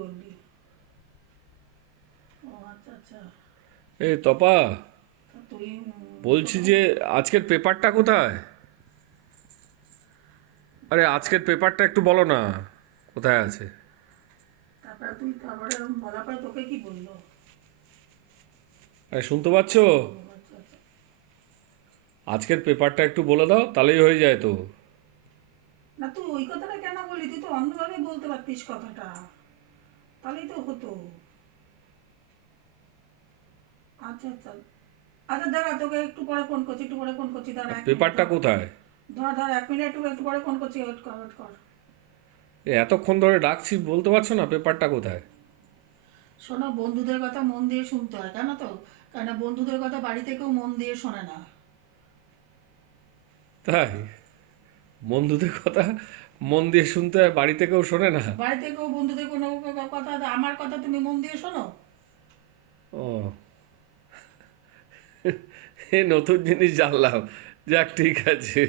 বললি? ও আচ্ছা আচ্ছা। এই তপা, তা তুই বলছি প্রথম যে আজকের পেপারটা কোথায়? আরে আজকের পেপারটা একটু বলো না, কোথায় আছে? তারপরে বলার পরে তোকে কি বললো? আরে শুনতে পাচ্ছ? ও আচ্ছা আচ্ছা। আজকের পেপারটা একটু বলে দাও, তাহলেই হয়ে যায় তো। না তুই ওই কথাটা কেন বললি? তুই তো অন্যভাবে বলতে পারতিস কথাটা, তাহলেই তো হতো। আচ্ছা আচ্ছা। আচ্ছা দাঁড়া, তোকে একটু পরে ফোন করছি, একটু পরে ফোন করছি, দাঁড়া আর 1 মিনিট পেপারটা ধর। কোথায়? ধর ধর 1 মিনিট, একটু একটু পরে ফোন করছি, ওয়েট কর ওয়েট কর। এতক্ষণ ধরে ডাকছি, বলতে পারছো না পেপারটা কোথায়? শোনো, বন্ধুদের কথা মন দিয়ে শুনতে হয়, জানো তো? কেন বন্ধুদের কথা বাড়ি থেকেও মন দিয়ে শোনে না। তাই? বন্ধুদের কথা মন দিয়ে শুনতে হয়, বাড়িতে কেউ শোনে না? বাড়ি থেকেও বন্ধুদের কোনো কথা, আমার কথা তুমি মন দিয়ে শোনো? ও, এ নতুন জিনিস জানলাম। যাক, ঠিক আছে।